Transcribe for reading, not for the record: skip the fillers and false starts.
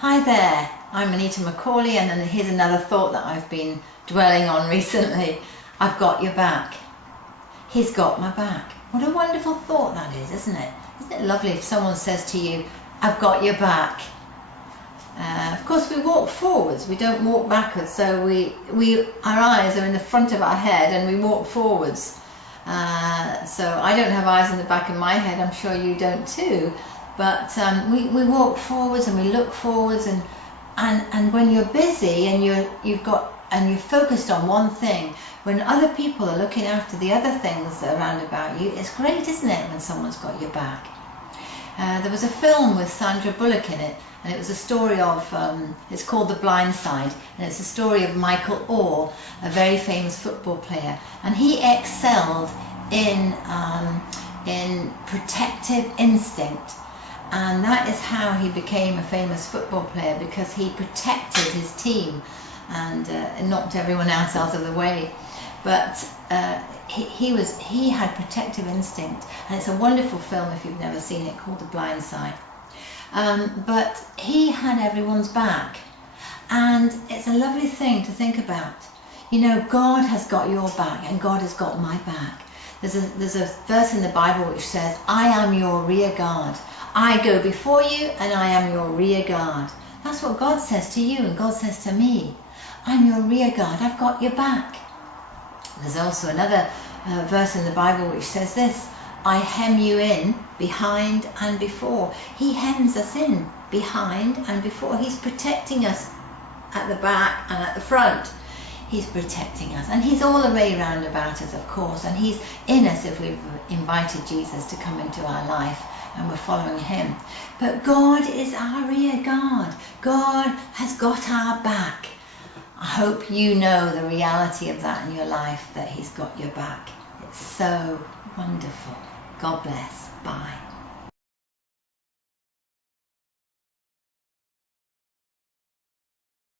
Hi there, I'm Anita McAulay, and then here's another thought that I've been dwelling on recently. I've got your back. He's got my back. What a wonderful thought that is, isn't it? Isn't it lovely if someone says to you, I've got your back? Of course we walk forwards, we don't walk backwards, so our eyes are in the front of our head and we walk forwards. So I don't have eyes in the back of my head, I'm sure you don't too. But we walk forwards and we look forwards, and when you're busy and you're focused on one thing, when other people are looking after the other things around about you, it's great, isn't it, when someone's got your back? There was a film with Sandra Bullock in it, and it was a story of, it's called The Blind Side, and it's a story of McAulay, a very famous football player, and he excelled in protective instinct. And that is how he became a famous football player, because he protected his team and knocked everyone else out of the way. But he had protective instinct, and it's a wonderful film if you've never seen it, called The Blind Side. But he had everyone's back, and it's a lovely thing to think about. You know, God has got your back, and God has got my back. There's a verse in the Bible which says, I am your rear guard. I go before you and I am your rear guard. That's what God says to you, and God says to me, I'm your rear guard, I've got your back. There's also another verse in the Bible which says this, I hem you in behind and before. He hems us in behind and before. He's protecting us at the back and at the front. He's protecting us, and he's all the way round about us, of course, and he's in us if we've invited Jesus to come into our life and we're following him. But God is our rear guard. God has got our back. I hope you know the reality of that in your life, that he's got your back. It's so wonderful. God bless. Bye.